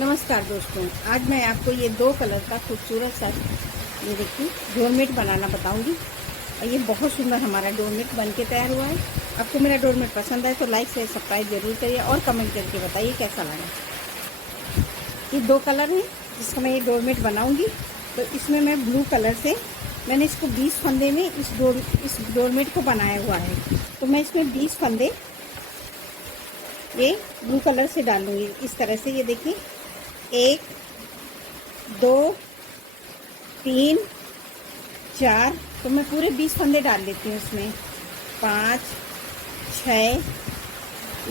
नमस्कार दोस्तों, आज मैं आपको ये दो कलर का खूबसूरत सा ये देखिए डोरमेट बनाना बताऊंगी। और ये बहुत सुंदर हमारा डोरमेट बन के तैयार हुआ है। आपको मेरा डोरमेट पसंद आए तो लाइक शेयर सब्सक्राइब जरूर करिए और कमेंट करके बताइए कैसा लगा। ये दो कलर हैं जिसका मैं ये डोरमेट बनाऊंगी। तो इसमें मैं ब्लू कलर से मैंने इसको 20 फंदे में इस डोरमेट को बनाया हुआ है। तो मैं इसमें 20 फंदे ये ब्लू कलर से डालूंगी इस तरह से। ये देखिए 1 2 3 4, तो मैं पूरे 20 फंदे डाल लेती हूँ इसमें। 5 6,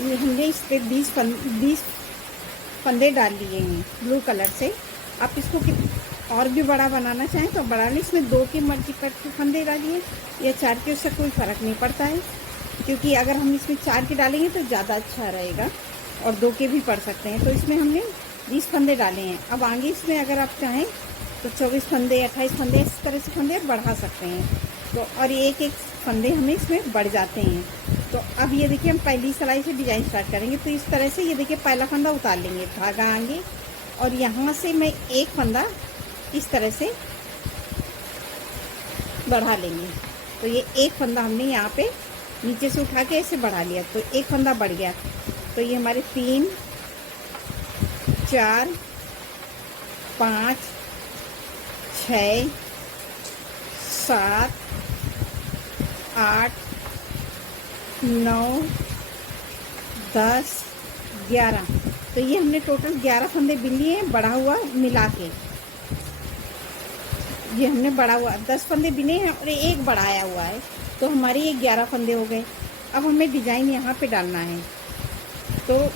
ये हमने इस पर 20 फंदे डाल लिए हैं ब्लू कलर से। आप इसको और भी बड़ा बनाना चाहें तो बड़ा लें। इसमें 2 की मर्जी पर फंदे डालिए या 4 के, उससे कोई फ़र्क नहीं पड़ता है, क्योंकि अगर हम इसमें 4 के डालेंगे तो ज़्यादा अच्छा रहेगा और 2 के भी पड़ सकते हैं। तो इसमें हमने 20 फंदे डाले हैं। अब आगे इसमें अगर आप चाहें तो 24 फंदे 28 फंदे इस तरह से फंदे बढ़ा सकते हैं। तो और एक एक फंदे हमें इसमें बढ़ जाते हैं। तो अब ये देखिए हम पहली सिलाई से डिज़ाइन स्टार्ट करेंगे। तो इस तरह से ये देखिए पहला फंदा उतार लेंगे, धागा आगे, और यहाँ से मैं एक फंदा इस तरह से बढ़ा लेंगे। तो ये एक फंदा हमने यहाँ पे नीचे से उठा के ऐसे बढ़ा लिया, तो एक फंदा बढ़ गया। तो ये हमारे 3 4 5 6 7 8 9 10 11, तो ये हमने टोटल 11 फंदे बिन लिए हैं बढ़ा हुआ मिला के। ये हमने बढ़ा हुआ 10 फंदे बिने हैं और एक बढ़ाया हुआ है, तो हमारे ये 11 फंदे हो गए। अब हमें डिज़ाइन यहाँ पे डालना है। तो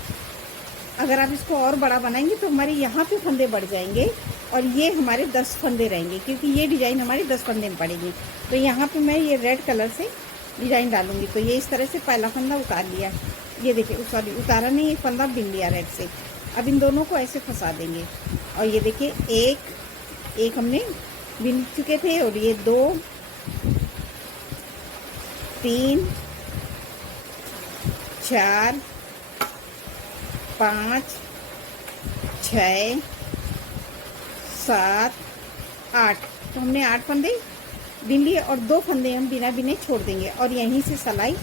अगर आप इसको और बड़ा बनाएंगे तो हमारे यहाँ पे फंदे बढ़ जाएंगे और ये हमारे 10 फंदे रहेंगे, क्योंकि ये डिज़ाइन हमारी 10 फंदे में पड़ेगी। तो यहाँ पे मैं ये रेड कलर से डिज़ाइन डालूँगी। तो ये इस तरह से पहला फंदा उतार लिया, ये देखिए, सॉरी उतारा नहीं, एक फंदा बिन लिया रेड से। अब इन दोनों को ऐसे फंसा देंगे और ये देखिए एक हमने बिन चुके थे, और ये 2 3 4 5 6 7 8, तो हमने 8 फंदे बिन लिए और 2 फंदे हम बिना बिने छोड़ देंगे और यहीं से सिलाई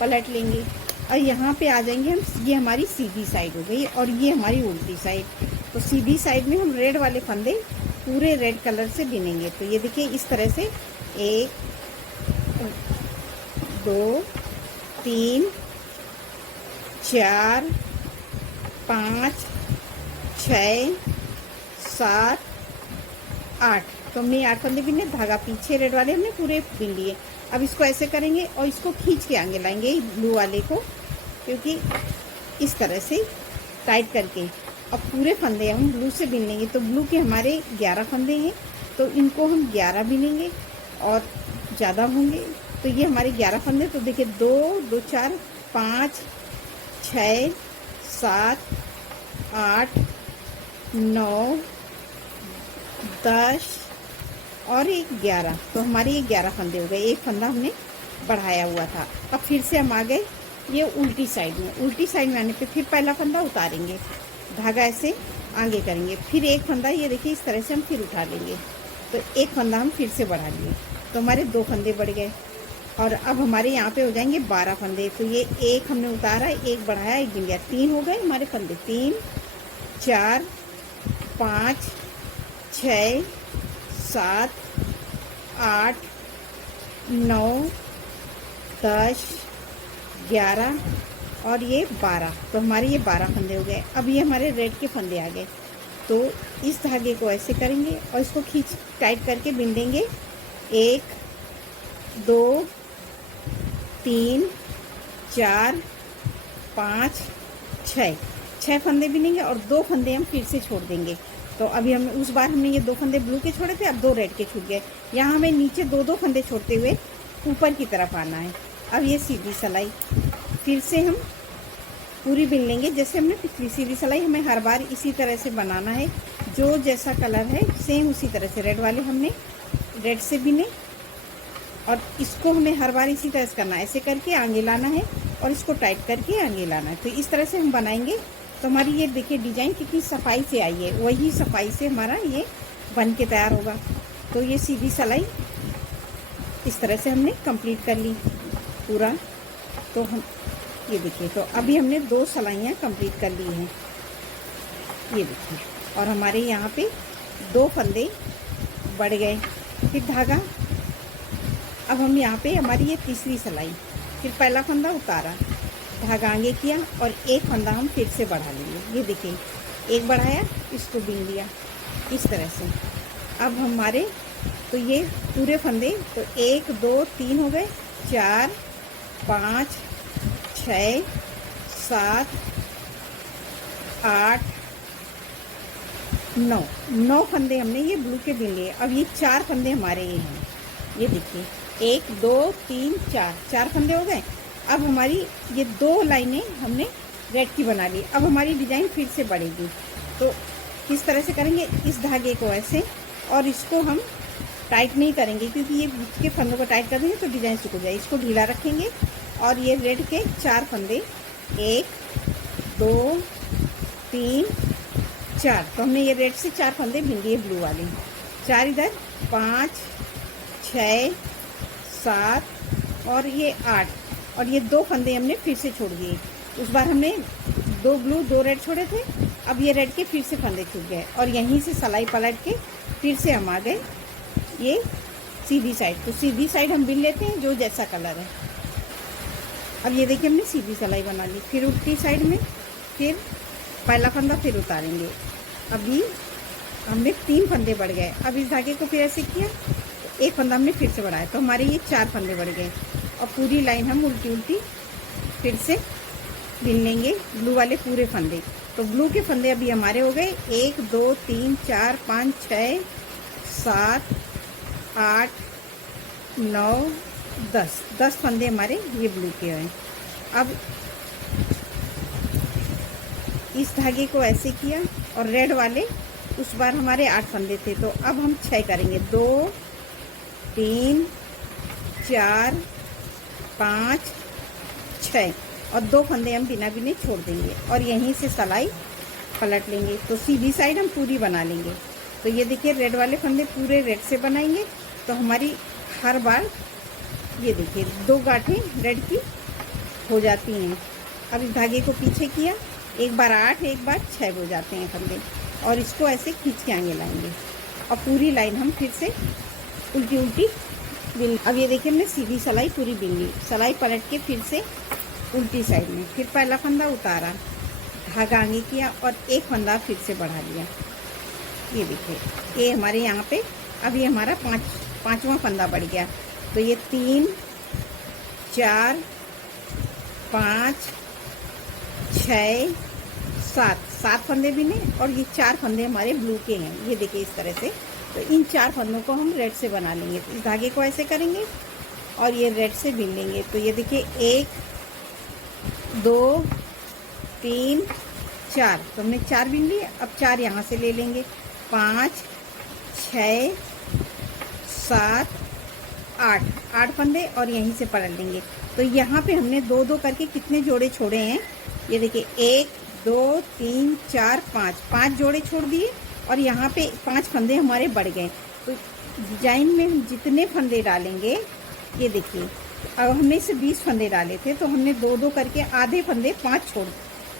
पलट लेंगे। और यहाँ पे आ जाएंगे हम, ये हमारी सीधी साइड हो गई और ये हमारी उल्टी साइड। तो सीधी साइड में हम रेड वाले फंदे पूरे रेड कलर से बिनेंगे। तो ये देखिए इस तरह से 1 2 3 4 5 6 7 8, तो हमने 8 फंदे बिने, धागा पीछे रेड वाले हमने पूरे बिन लिए। अब इसको ऐसे करेंगे और इसको खींच के आगे लाएंगे ब्लू वाले को, क्योंकि इस तरह से टाइट करके अब पूरे फंदे हम ब्लू से बिन लेंगे। तो ब्लू के हमारे 11 फंदे हैं, तो इनको हम 11 बिनेंगे और ज़्यादा होंगे। तो ये हमारे 11 फंदे, तो देखिए 2 2 4 5 6 7 8 9 10 और एक 11, तो हमारे ये 11 फंदे हो गए। एक फंदा हमने बढ़ाया हुआ था। अब फिर से हम आ गए ये उल्टी साइड में। उल्टी साइड में आने पे फिर पहला फंदा उतारेंगे, धागा ऐसे आगे करेंगे, फिर एक फंदा ये देखिए इस तरह से हम फिर उठा लेंगे। तो एक फंदा हम फिर से बढ़ा लिए, तो हमारे 2 फंदे बढ़ गए। और अब हमारे यहाँ पे हो जाएंगे 12 फंदे। तो ये एक हमने उतारा, एक बढ़ाया, एक गिन लिया, 3 हो गए हमारे फंदे। 3 4 5 6 7 8 9 10 11 और ये 12, तो हमारे ये 12 फंदे हो गए। अब ये हमारे रेड के फंदे आ गए। तो इस धागे को ऐसे करेंगे और इसको खींच टाइट करके बिन देंगे। 1 2 3 4 5 6 फंदे बिनेंगे और 2 फंदे हम फिर से छोड़ देंगे। तो अभी हम उस बार हमने ये 2 फंदे ब्लू के छोड़े थे, अब 2 रेड के छूट गए। यहाँ हमें नीचे 2 फंदे छोड़ते हुए ऊपर की तरफ आना है। अब ये सीधी सिलाई फिर से हम पूरी बिन लेंगे, जैसे हमने पिछली सीधी सिलाई, हमें हर बार इसी तरह से बनाना है। जो जैसा कलर है सेम उसी तरह से रेड वाले हमने रेड से बिने और इसको हमें हर बार इसी तरह से करना है, ऐसे करके आगे लाना है और इसको टाइट करके आगे लाना है। तो इस तरह से हम बनाएंगे तो हमारी ये देखिए डिज़ाइन कितनी सफाई से आई है, वही सफाई से हमारा ये बन के तैयार होगा। तो ये सीधी सिलाई इस तरह से हमने कंप्लीट कर ली पूरा। तो हम ये देखिए, तो अभी हमने 2 सिलाइयाँ कंप्लीट कर ली हैं, ये देखिए। और हमारे यहाँ पे 2 फंदे बढ़ गए। फिर धागा, अब हम यहाँ पे हमारी ये तीसरी सिलाई, फिर पहला फंदा उतारा, धागा आगे किया और एक फंदा हम फिर से बढ़ा लेंगे। ये देखिए, एक बढ़ाया, इसको बीन लिया इस तरह से। अब हमारे तो ये पूरे फंदे तो 1 2 3 हो गए, 4 5 6 7 8 9 फंदे हमने ये ब्लू के बीन लिए। अब ये 4 फंदे हमारे ये हैं, ये देखिए 1 2 3 4 फंदे हो गए। अब हमारी ये 2 लाइनें हमने रेड की बना ली। अब हमारी डिज़ाइन फिर से बढ़ेगी। तो किस तरह से करेंगे, इस धागे को ऐसे, और इसको हम टाइट नहीं करेंगे क्योंकि ये बीच के फंदों को टाइट कर देंगे तो डिज़ाइन सूख जाए। इसको ढीला रखेंगे और ये रेड के 4 फंदे, 1 2 3 4, तो हमने ये रेड से 4 फंदे बीन लिए ब्लू वाले, 4 इधर, 5 6 7 और ये 8, और ये 2 फंदे हमने फिर से छोड़ दिए। उस बार हमने 2 ब्लू 2 रेड छोड़े थे, अब ये रेड के फिर से फंदे छूट गए और यहीं से सिलाई पलट के फिर से हम आ गए ये सीधी साइड। तो सीधी साइड हम बिन लेते हैं जो जैसा कलर है। अब ये देखिए हमने सीधी सिलाई बना ली, फिर उल्टी साइड में, फिर पहला फंदा फिर उतारेंगे। अभी हमने 3 फंदे बढ़ गए। अब इस धागे को फिर ऐसे किया तो एक फंदा हमने फिर से बढ़ाया, तो हमारे ये 4 फंदे बढ़ गए। और पूरी लाइन हम उल्टी उल्टी फिर से बिन लेंगे ब्लू वाले पूरे फंदे। तो ब्लू के फंदे अभी हमारे हो गए 1 2 3 4 5 6 7 8 9 10 फंदे हमारे ये ब्लू के हैं। अब इस धागे को ऐसे किया और रेड वाले उस बार हमारे 8 फंदे थे, तो अब हम 6 करेंगे, 2 3 4 5 6 और 2 फंदे हम बिना बिने छोड़ देंगे और यहीं से सिलाई पलट लेंगे। तो सीधी साइड हम पूरी बना लेंगे। तो ये देखिए रेड वाले फंदे पूरे रेड से बनाएंगे तो हमारी हर बार ये देखिए 2 गांठें रेड की हो जाती हैं। अब इस धागे को पीछे किया, एक बार 8 एक बार 6 हो जाते हैं फंदे, और इसको ऐसे खींच के आगे लाएंगे और पूरी लाइन हम फिर से उल्टी उल्टी बिन। अब ये देखिए हमने सीधी सिलाई पूरी बिन ली, सिलाई पलट के फिर से उल्टी साइड में, फिर पहला फंदा उतारा, धागा आगे किया और एक फंदा फिर से बढ़ा लिया। ये देखिए ये हमारे यहाँ पे अब ये हमारा पाँचवा फंदा बढ़ गया। तो ये 3 4 5 6 7 फंदे बिने और ये 4 फंदे हमारे ब्लू के हैं। ये देखिए इस तरह से। तो इन 4 फंदों को हम रेड से बना लेंगे। इस धागे को ऐसे करेंगे और ये रेड से बिन लेंगे। तो ये देखिए 1 2 3 4, तो हमने 4 बिन लिए। अब 4 यहाँ से ले लेंगे, 5 6 7 8 फंदे और यहीं से पलट लेंगे। तो यहाँ पे हमने 2 करके कितने जोड़े छोड़े हैं, ये देखिए 1 2 3 4 5 जोड़े छोड़ दिए और यहाँ पे 5 फंदे हमारे बढ़ गए। तो डिजाइन में हम जितने फंदे डालेंगे, ये देखिए अब हमने इसे 20 फंदे डाले थे तो हमने 2 करके आधे फंदे 5 छोड़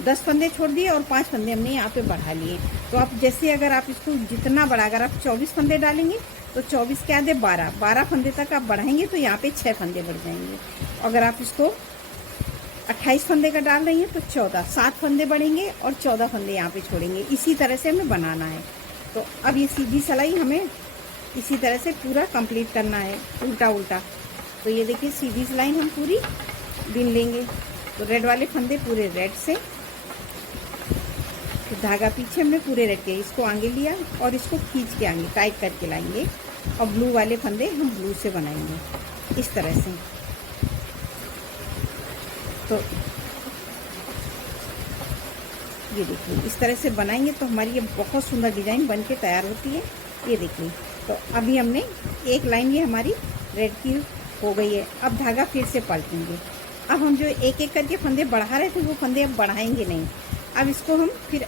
10 फंदे छोड़ दिए और 5 फंदे हमने यहाँ पे बढ़ा लिए। तो आप जैसे अगर आप इसको जितना बढ़ा, अगर आप 24 फंदे डालेंगे तो 24 के आधे 12 फंदे तक आप बढ़ाएंगे तो यहाँ पे 6 फंदे बढ़ जाएंगे। अगर आप इसको 28 फंदे का डाल रही हैं तो 7 फंदे बढ़ेंगे और 14 फंदे यहाँ पे छोड़ेंगे। इसी तरह से हमें बनाना है। तो अब ये सीधी सिलाई हमें इसी तरह से पूरा कंप्लीट करना है, उल्टा उल्टा। तो ये देखिए सीधी सिलाई हम पूरी बिन लेंगे। तो रेड वाले फंदे पूरे रेड से, तो धागा पीछे हमने पूरे रेड के, इसको आगे लिया और इसको खींच के आगे टाइट करके लाएंगे और ब्लू वाले फंदे हम ब्लू से बनाएंगे इस तरह से। तो ये देखिए इस तरह से बनाएंगे तो हमारी ये बहुत सुंदर डिज़ाइन बन के तैयार होती है। ये देखिए तो अभी हमने एक लाइन ये हमारी रेड की हो गई है। अब धागा फिर से पलटेंगे। अब हम जो एक एक करके फंदे बढ़ा रहे थे वो फंदे अब बढ़ाएंगे नहीं। अब इसको हम फिर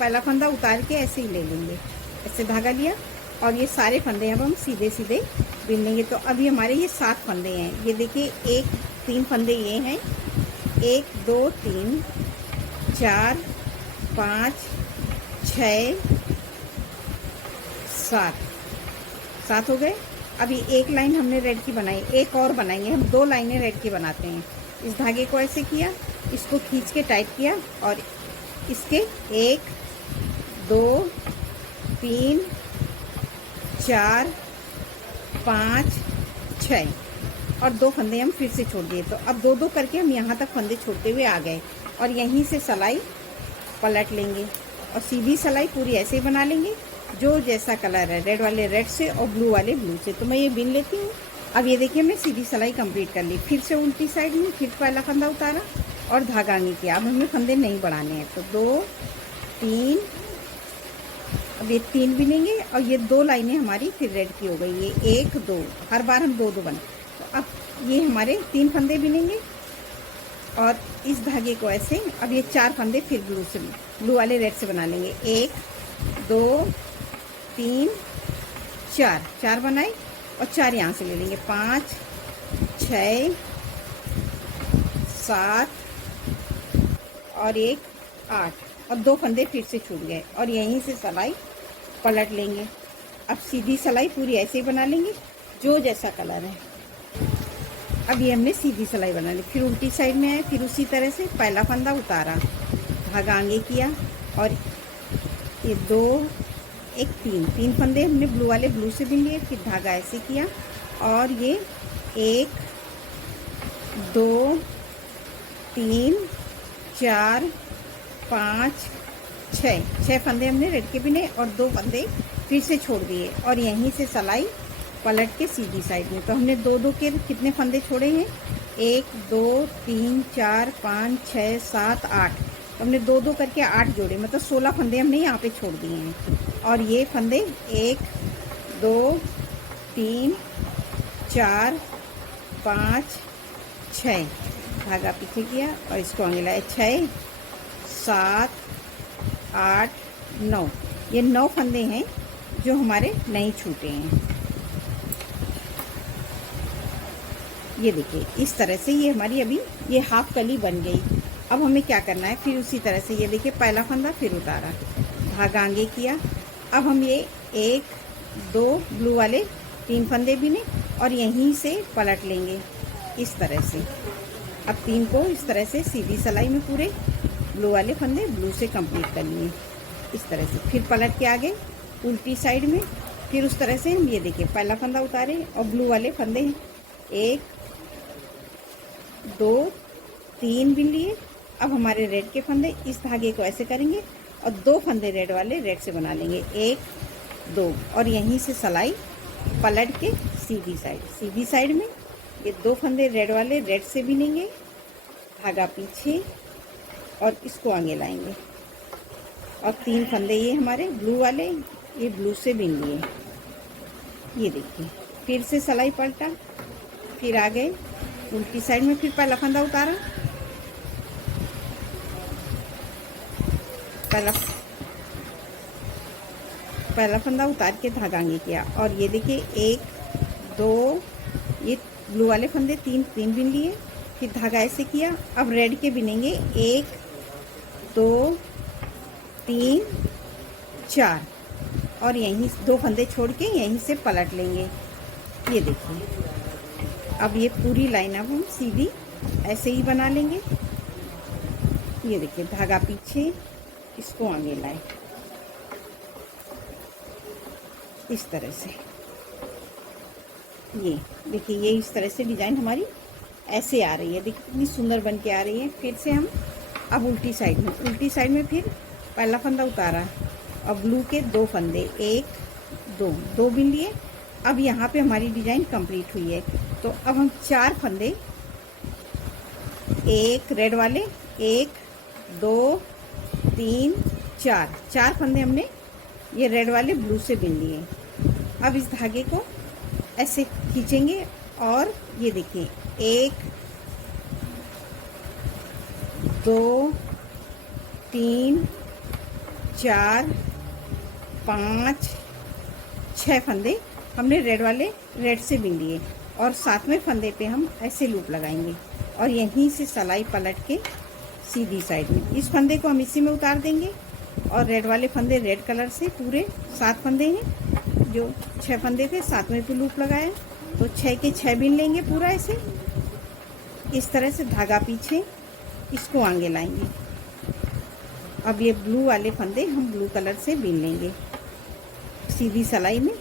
पहला फंदा उतार के ऐसे ही ले लेंगे, ऐसे धागा लिया और ये सारे फंदे अब हम सीधे सीधे बिन लेंगे। तो अभी हमारे ये 7 फंदे हैं। ये देखिए 3 फंदे ये हैं, 1 2 3 4 5 6 7 हो गए। अभी एक लाइन हमने रेड की बनाई, एक और बनाएंगे हम, 2 लाइनें रेड की बनाते हैं। इस धागे को ऐसे किया, इसको खींच के टाइट किया और इसके 1 2 3 4 5 6 और 2 फंदे हम फिर से छोड़ दिए। तो अब 2 करके हम यहाँ तक फंदे छोड़ते हुए आ गए और यहीं से सिलाई पलट लेंगे और सीधी सिलाई पूरी ऐसे ही बना लेंगे, जो जैसा कलर है, रेड वाले रेड से और ब्लू वाले ब्लू से। तो मैं ये बिन लेती हूँ। अब ये देखिए मैं सीधी सिलाई कंप्लीट कर ली। फिर से उल्टी साइड में फिर पहला फंदा उतारा और धागा आगे किया। अब हमें फंदे नहीं बढ़ाने हैं, तो 2 3, अब ये 3 बिनेंगे और ये 2 लाइनें हमारी फिर रेड की हो गई। ये 1 2, हर बार हम 2 2 बने। तो अब ये हमारे 3 फंदे बिनेंगे और इस धागे को ऐसे, अब ये 4 फंदे फिर ब्लू वाले रेड से बना लेंगे। 1 2 3 4 बनाए और 4 यहाँ से ले लेंगे। 5 6 7 और 1 8 और 2 फंदे फिर से छूट गए और यहीं से सिलाई पलट लेंगे। अब सीधी सिलाई पूरी ऐसे ही बना लेंगे, जो जैसा कलर है। अब ये हमने सीधी सिलाई बना ली। फिर उल्टी साइड में आए, फिर उसी तरह से पहला फंदा उतारा, धागा आगे किया और ये 2 1 3 फंदे हमने ब्लू वाले ब्लू से बिन लिए। फिर धागा ऐसे किया और ये 1 2 3 4 5 6 फंदे हमने रेड के बिने और 2 फंदे फिर से छोड़ दिए और यहीं से सिलाई पलट के सीधी साइड में। तो हमने 2 के कितने फंदे छोड़े हैं, 1 2 3 4 5 6 7 8। तो हमने 2 करके 8 जोड़े, मतलब 16 फंदे हमने यहाँ पे छोड़ दिए हैं। और ये फंदे 1 2 3 4 5 6, धागा पीछे किया और इसको आगे लाए। 6 7 8 9, ये 9 फंदे हैं जो हमारे नहीं छूटे हैं। ये देखिए इस तरह से ये हमारी अभी ये हाफ कली बन गई। अब हमें क्या करना है, फिर उसी तरह से ये देखिए पहला फंदा फिर उतारा, धागा आगे किया। अब हम ये 1 2 ब्लू वाले 3 फंदे बिने और यहीं से पलट लेंगे इस तरह से। अब 3 को इस तरह से सीधी सिलाई में पूरे ब्लू वाले फंदे ब्लू से कंप्लीट कर लिए इस तरह से। फिर पलट के आगे उल्टी साइड में, फिर उस तरह से हम ये देखिए पहला फंदा उतारे और ब्लू वाले फंदे हैं 1 2 3 बिन लिए। अब हमारे रेड के फंदे इस धागे को ऐसे करेंगे और 2 फंदे रेड वाले रेड से बना लेंगे, 1 2 और यहीं से सिलाई पलट के सीधी साइड में ये 2 फंदे रेड वाले रेड से बिनेंगे, धागा पीछे और इसको आगे लाएंगे और 3 फंदे ये हमारे ब्लू वाले ये ब्लू से बिन लिए। ये देखिए फिर से सिलाई पलटा, फिर आ गए उल्टी साइड में, फिर पहला फंदा उतारा, पहला फंदा उतार के धागा आगे किया और ये देखिए 1 2 ये ब्लू वाले फंदे 3 बिन लिए। फिर धागा ऐसे किया। अब रेड के बिनेंगे 1 2 3 4 और यहीं 2 फंदे छोड़ के यहीं से पलट लेंगे। ये देखिए अब ये पूरी लाइन अब हम सीधी ऐसे ही बना लेंगे। ये देखिए धागा पीछे, इसको आगे लाए इस तरह से। ये देखिए ये इस तरह से डिज़ाइन हमारी ऐसे आ रही है, देखिए कितनी सुंदर बन के आ रही है। फिर से हम अब उल्टी साइड में फिर पहला फंदा उतारा और ब्लू के 2 फंदे 1 2 बिन लिए। अब यहाँ पे हमारी डिज़ाइन कंप्लीट हुई है। तो अब हम 4 फंदे, 1 रेड वाले 1 2 3 4 फंदे हमने ये रेड वाले ब्लू से बिन लिए। अब इस धागे को ऐसे खींचेंगे और ये देखिए 1 2 3 4 5 6 फंदे हमने रेड से बीन लिए और 7वें फंदे पे हम ऐसे लूप लगाएंगे और यहीं से सिलाई पलट के सीधी साइड में इस फंदे को हम इसी में उतार देंगे और रेड वाले फंदे रेड कलर से पूरे 7 फंदे हैं, जो 6 फंदे थे 7वें पे लूप लगाया तो 6 के 6 बीन लेंगे पूरा ऐसे, इस तरह से धागा पीछे इसको आगे लाएंगे। अब ये ब्लू वाले फंदे हम ब्लू कलर से बीन लेंगे सीधी सिलाई में।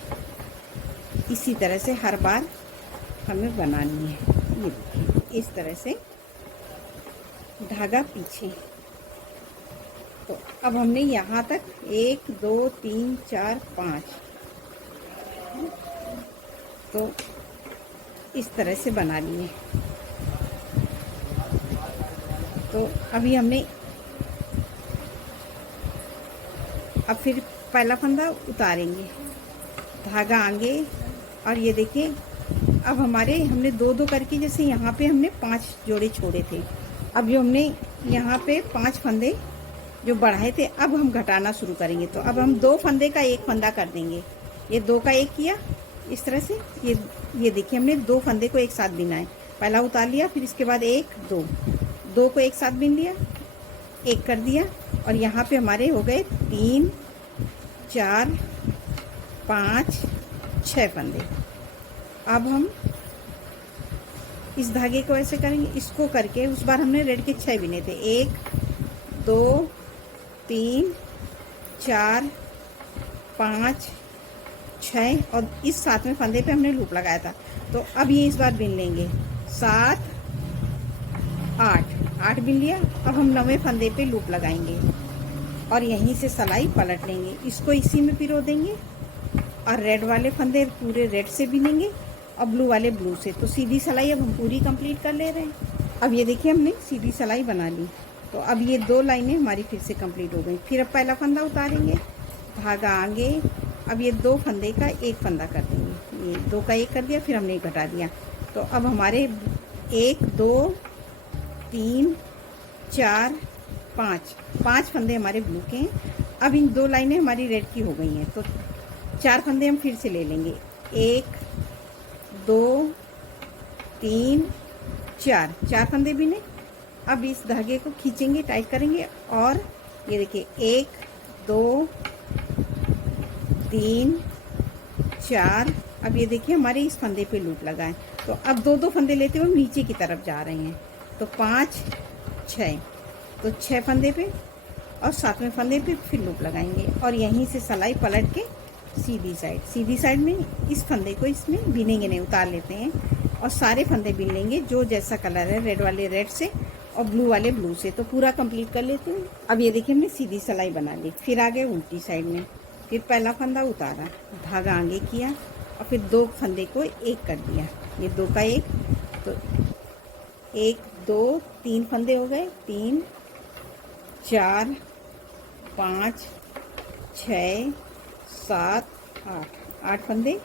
इसी तरह से हर बार हमें बनानी है। ये देखिए इस तरह से धागा पीछे। तो अब हमने यहाँ तक 1 2 3 4 5 तो इस तरह से बना लिए। तो अभी हमने अब फिर पहला फंदा उतारेंगे, धागा आगे, और ये देखिए अब हमने 2 करके, जैसे यहाँ पे हमने 5 जोड़े छोड़े थे, अब जो हमने यहाँ पे 5 फंदे जो बढ़ाए थे अब हम घटाना शुरू करेंगे। तो अब हम 2 फंदे का 1 फंदा कर देंगे। ये 2 का 1 किया इस तरह से, ये देखिए हमने 2 फंदे को एक साथ बिना है, पहला उतार लिया, फिर इसके बाद 1 2 को एक साथ बिन लिया, 1 कर दिया, और यहाँ पे हमारे हो गए 3 4 5 6 फंदे। अब हम इस धागे को ऐसे करेंगे, इसको करके उस बार हमने रेड के 6 बिने थे, 1 2 3 4 5 6 और इस 7वें फंदे पे हमने लूप लगाया था। तो अब ये इस बार बिन लेंगे 7 8 बिन लिया। अब हम 9वें फंदे पे लूप लगाएंगे और यहीं से सिलाई पलट लेंगे, इसको इसी में पिरो देंगे और रेड वाले फंदे पूरे रेड से बिनेंगे और ब्लू वाले ब्लू से। तो सीधी सिलाई अब हम पूरी कंप्लीट कर ले रहे हैं। अब ये देखिए हमने सीधी सिलाई बना ली। तो अब ये 2 लाइनें हमारी फिर से कंप्लीट हो गई। फिर अब पहला फंदा उतारेंगे, धागा आगे, अब ये 2 फंदे का 1 फंदा कर देंगे, ये 2 का 1 कर दिया, फिर हमने 1 घटा दिया। तो अब हमारे 1 2 3 4 5 फंदे हमारे ब्लू के हैं। अब इन 2 लाइनें हमारी रेड की हो गई हैं, तो 4 फंदे हम फिर से ले लेंगे, 1 2 3 4 फंदे बिने। अब इस धागे को खींचेंगे, टाइट करेंगे और ये देखिए 1 2 3 4। अब ये देखिए हमारे इस फंदे पे लूप लगा है। तो अब 2 फंदे लेते हुए हम नीचे की तरफ जा रहे हैं। तो 5 6 तो 6 फंदे पे और 7वें फंदे पे फिर लूप लगाएंगे और यहीं से सिलाई पलट के सीधी साइड में इस फंदे को इसमें बिनेंगे नहीं, उतार लेते हैं और सारे फंदे बिन लेंगे जो जैसा कलर है, रेड वाले रेड से और ब्लू वाले ब्लू से। तो पूरा कंप्लीट कर लेते हैं। अब ये देखिए हमने सीधी सिलाई बना ली। फिर आगे उल्टी साइड में, फिर पहला फंदा उतारा, धागा आगे किया और फिर 2 फंदे को 1 कर दिया, ये 2 का 1, तो 1 2 3 फंदे हो गए, 3 4 5 6 7 8 फंदे।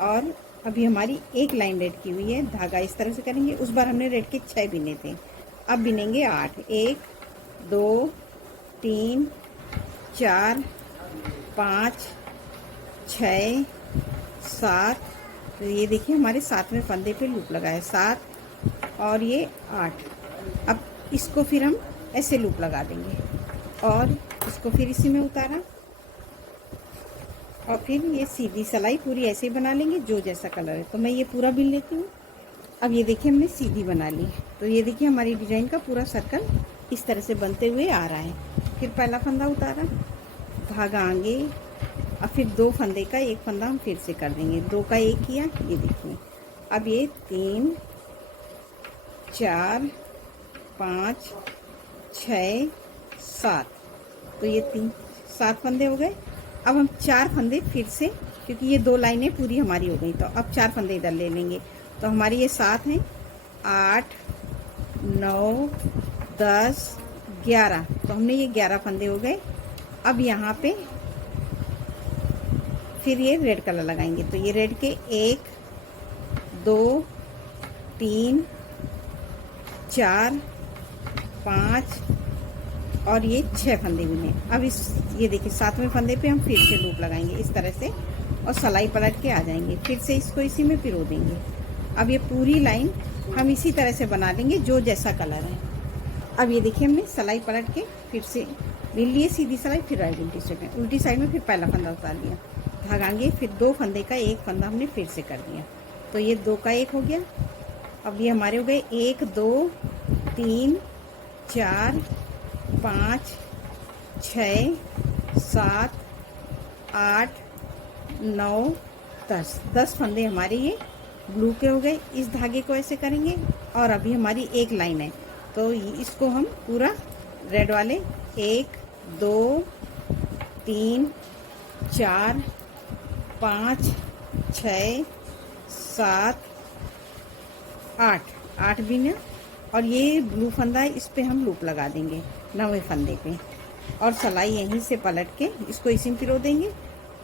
और अभी हमारी 1 लाइन रेड की हुई है, धागा इस तरह से करेंगे। उस बार हमने रेड के 6 बिने थे, अब बिनेंगे 8, 1 2 3 4 5 6 7। तो ये देखिए हमारे 7वें फंदे पे लूप लगा है, 7 और ये 8। अब इसको फिर हम ऐसे लूप लगा देंगे और इसको फिर इसी में उतारा और फिर ये सीधी सिलाई पूरी ऐसे ही बना लेंगे जो जैसा कलर है। तो मैं ये पूरा बिन लेती हूँ। अब ये देखिए हमने सीधी बना ली। तो ये देखिए हमारी डिजाइन का पूरा सर्कल इस तरह से बनते हुए आ रहा है। फिर पहला फंदा उतारा, धागा आगे और फिर 2 फंदे का 1 फंदा हम फिर से कर देंगे, 2 का 1 किया, ये देखिए। अब ये 3 4 5 6 7, तो ये 7 फंदे हो गए। अब हम 4 फंदे फिर से, क्योंकि ये 2 लाइनें पूरी हमारी हो गई, तो अब 4 फंदे इधर ले लेंगे। तो हमारी ये 7 हैं, 8 9 10 11, तो हमने ये 11 फंदे हो गए। अब यहाँ पे फिर ये रेड कलर लगाएंगे। तो ये रेड के 1 2 3 4 5 और ये 6 फंदे बिने। अब ये देखिए 7वें फंदे पे हम फिर से लूप लगाएंगे इस तरह से और सिलाई पलट के आ जाएंगे, फिर से इसको इसी में पिरो देंगे। अब ये पूरी लाइन हम इसी तरह से बना लेंगे जो जैसा कलर है। अब ये देखिए हमने सिलाई पलट के फिर से बिन लिए सीधी सिलाई, फिर राइट उल्टी साइड में फिर पहला फंदा उतार लिया, धागाएंगे, फिर 2 फंदे का एक फंदा हमने फिर से कर दिया। तो ये 2 का 1 हो गया। अब ये हमारे हो गए 1 2 3 4 5 6 7 8 9 10 फंदे हमारे ये ब्लू के हो गए। इस धागे को ऐसे करेंगे और अभी हमारी एक लाइन है तो इसको हम पूरा रेड वाले 1 2 3 4 5 6 7 8 बिना और ये ब्लू फंदा है, इस पे हम लूप लगा देंगे 9वें फंदे पे और सिलाई यहीं से पलट के इसको इसी में पिरो देंगे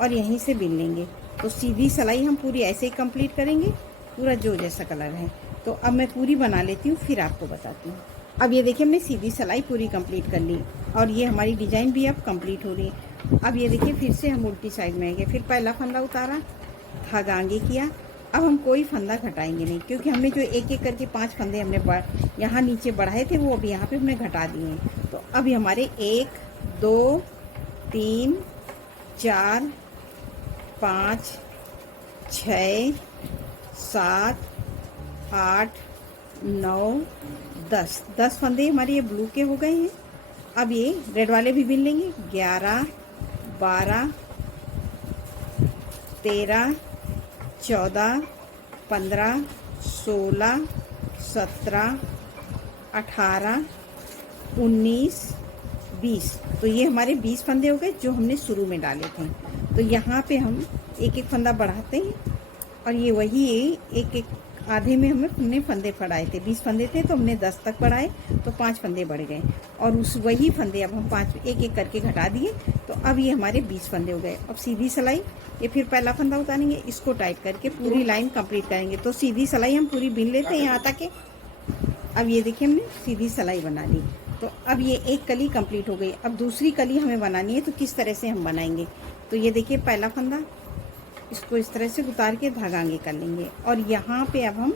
और यहीं से बिन लेंगे। तो सीधी सिलाई हम पूरी ऐसे ही कंप्लीट करेंगे, पूरा जो जैसा कलर है। तो अब मैं पूरी बना लेती हूँ फिर आपको बताती हूँ। अब ये देखिए हमने सीधी सिलाई पूरी कंप्लीट कर ली और ये हमारी डिजाइन भी अब कंप्लीट हो रही है। अब ये देखिए फिर से हम उल्टी साइड में आएंगे, फिर पहला फंदा उतारा, धागा आगे किया। अब हम कोई फंदा घटाएंगे नहीं क्योंकि हमने जो एक एक करके 5 फंदे हमने यहाँ नीचे बढ़ाए थे वो अभी यहाँ पे हमने घटा दिए हैं। तो अभी हमारे 1 2 3 4 5 6 7 8 9 10 फंदे हमारे ये ब्लू के हो गए हैं। अब ये रेड वाले भी बिन लेंगे 11 12 13 14 15 16 17 18 19 20। तो ये हमारे 20 फंदे हो गए जो हमने शुरू में डाले थे। तो यहाँ पे हम एक एक फंदा बढ़ाते हैं और ये वही एक एक आधे में हमने फंदे बढ़ाए थे। 20 फंदे थे तो हमने 10 तक बढ़ाए तो 5 फंदे बढ़ गए और उस वही फंदे अब हम 5 एक एक करके घटा दिए। तो अब ये हमारे 20 फंदे हो गए। अब सीधी सिलाई, ये फिर पहला फंदा उतारेंगे, इसको टाइट करके पूरी लाइन कंप्लीट करेंगे। तो सीधी सिलाई हम पूरी बिन लेते हैं यहाँ तक। अब ये देखिए हमने सीधी सिलाई बना ली। तो अब ये एक कली कंप्लीट हो गई। अब दूसरी कली हमें बनानी है तो किस तरह से हम बनाएंगे। तो ये देखिए पहला फंदा, इसको इस तरह से उतार के धागा आगे कर लेंगे और यहाँ पे अब हम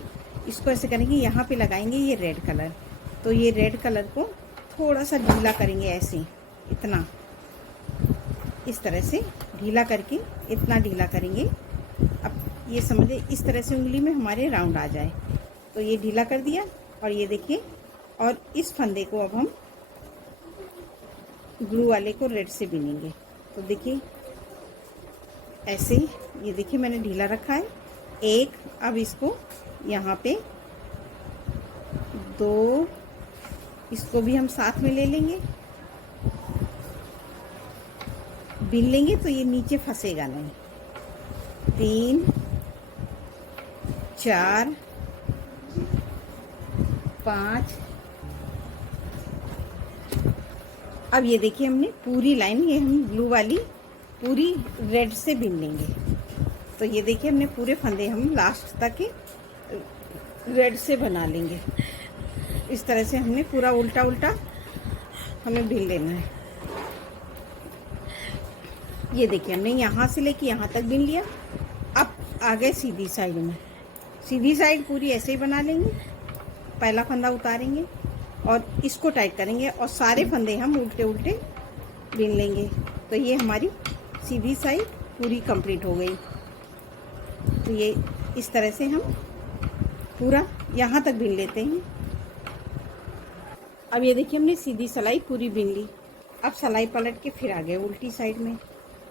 इसको ऐसे करेंगे, यहाँ पे लगाएंगे ये रेड कलर। तो ये रेड कलर को थोड़ा सा ढीला करेंगे, ऐसे इतना इस तरह से ढीला करके इतना ढीला करेंगे। अब ये समझिए इस तरह से उंगली में हमारे राउंड आ जाए। तो ये ढीला कर दिया और ये देखिए, और इस फंदे को अब हम ब्लू वाले को रेड से बिनेंगे। तो देखिए ऐसे, ये देखिए मैंने ढीला रखा है एक। अब इसको यहाँ पे 2, इसको भी हम साथ में ले लेंगे, बिन लेंगे तो ये नीचे फंसेगा नहीं। 3 4 5। अब ये देखिए हमने पूरी लाइन, ये हम ब्लू वाली पूरी रेड से बिन लेंगे। तो ये देखिए हमने पूरे फंदे हम लास्ट तक ही रेड से बना लेंगे। इस तरह से हमने पूरा उल्टा उल्टा हमें बिन लेना है। ये देखिए हमने यहाँ से लेके यहाँ तक बिन लिया। अब आ गए सीधी साइड में। सीधी साइड पूरी ऐसे ही बना लेंगे, पहला फंदा उतारेंगे और इसको टाइट करेंगे और सारे फंदे हम उल्टे उल्टे बिन लेंगे। तो ये हमारी सीधी साइड पूरी कंप्लीट हो गई। तो ये इस तरह से हम पूरा यहाँ तक बिन लेते हैं। अब ये देखिए हमने सीधी सिलाई पूरी बिन ली। अब सिलाई पलट के फिर आ गए उल्टी साइड में।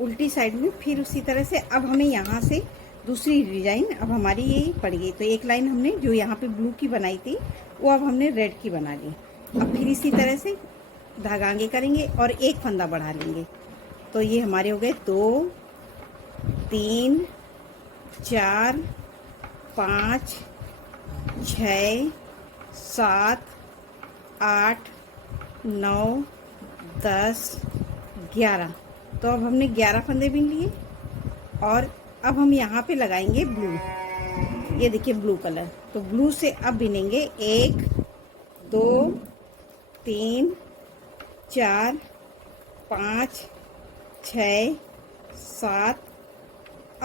उल्टी साइड में फिर उसी तरह से अब हमें यहाँ से दूसरी डिजाइन अब हमारी यही पड़ गई। तो एक लाइन हमने जो यहाँ पे ब्लू की बनाई थी वो अब हमने रेड की बना ली। अब फिर इसी तरह से धागा आगे करेंगे और एक फंदा बढ़ा लेंगे। तो ये हमारे हो गए 2 3 4 5 6 7 8 9 10 11। तो अब हमने 11 फंदे बिन लिए और अब हम यहाँ पे लगाएंगे ब्लू। ये देखिए ब्लू कलर। तो ब्लू से अब बिनेंगे 1 2 3 4 5 6 7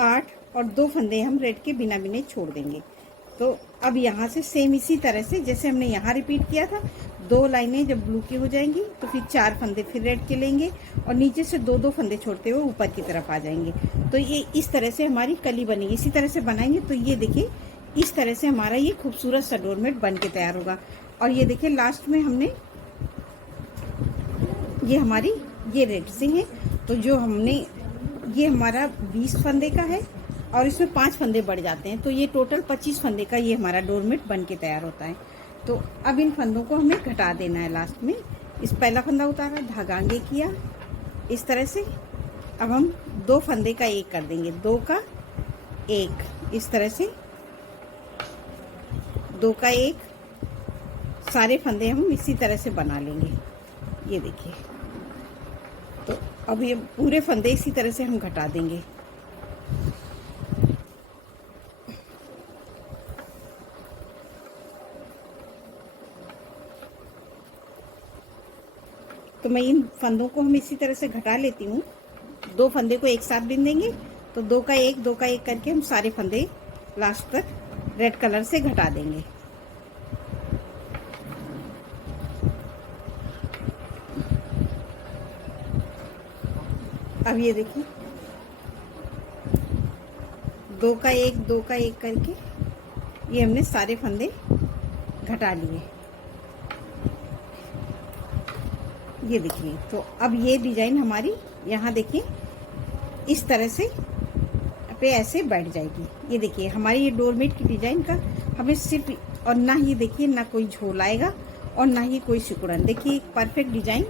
8 और 2 फंदे हम रेड के बिना बिने छोड़ देंगे। तो अब यहाँ से सेम इसी तरह से जैसे हमने यहाँ रिपीट किया था, 2 लाइनें जब ब्लू की हो जाएंगी तो फिर 4 फंदे फिर रेड के लेंगे और नीचे से 2-2 फंदे छोड़ते हुए ऊपर की तरफ आ जाएंगे। तो ये इस तरह से हमारी कली बनेगी। इसी तरह से बनाएंगे तो ये देखिए इस तरह से हमारा ये खूबसूरत सा डोरमेट बन के तैयार होगा। और ये देखिए लास्ट में हमने ये हमारी ये रेड से है, तो जो हमने ये हमारा 20 फंदे का है और इसमें 5 फंदे बढ़ जाते हैं, तो ये टोटल 25 फंदे का ये हमारा डोरमेट बन के तैयार होता है। तो अब इन फंदों को हमें घटा देना है लास्ट में। इस पहला फंदा उतारा, धागा आगे किया इस तरह से। अब हम 2 फंदे का एक कर देंगे, 2 का 1 इस तरह से, 2 का 1 सारे फंदे हम इसी तरह से बना लेंगे। ये देखिए, तो अब ये पूरे फंदे इसी तरह से हम घटा देंगे। तो मैं इन फंदों को हम इसी तरह से घटा लेती हूँ। 2 फंदे को एक साथ बिन देंगे, तो 2 का 1 2 का 1 करके हम सारे फंदे लास्ट तक रेड कलर से घटा देंगे। अब ये देखिए 2 का 1 2 का 1 करके ये हमने सारे फंदे घटा लिए। ये देखिए, तो अब ये डिजाइन हमारी यहाँ देखिए इस तरह से पे ऐसे बैठ जाएगी। ये देखिए हमारी ये डोरमेट की डिजाइन का हमें सिर्फ और ना ही देखिए ना कोई झोल आएगा और ना ही कोई सिकुड़न। देखिए एक परफेक्ट डिजाइन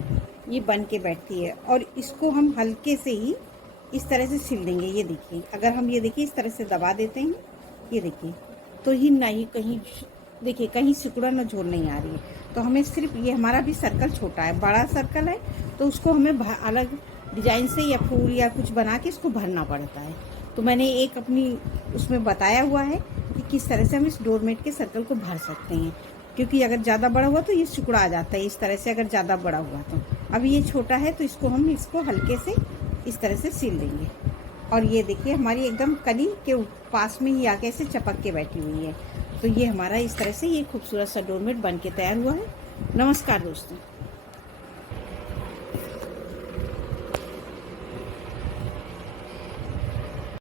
ये बन के बैठती है। और इसको हम हल्के से ही इस तरह से सिल देंगे। ये देखिए अगर हम ये देखिए इस तरह से दबा देते हैं, ये देखिए तो ही ना ही कहीं देखिए कहीं सिकुड़न और झोल नहीं आ रही है। तो हमें सिर्फ ये हमारा भी सर्कल छोटा है, बड़ा सर्कल है तो उसको हमें अलग डिजाइन से या फूल या कुछ बना के इसको भरना पड़ता है। तो मैंने एक अपनी उसमें बताया हुआ है कि किस तरह से हम इस डोरमेट के सर्कल को भर सकते हैं, क्योंकि अगर ज़्यादा बड़ा हुआ तो ये सिकुड़ा आ जाता है इस तरह से, अगर ज़्यादा बड़ा हुआ तो। अभी ये छोटा है तो इसको हम इसको हल्के से इस तरह से सिल देंगे। और ये देखिए हमारी एकदम कली के पास में ही आके ऐसे चपक के बैठी हुई है। तो ये हमारा इस तरह से ये खूबसूरत सा डोरमेट बन के तैयार हुआ है। नमस्कार दोस्तों।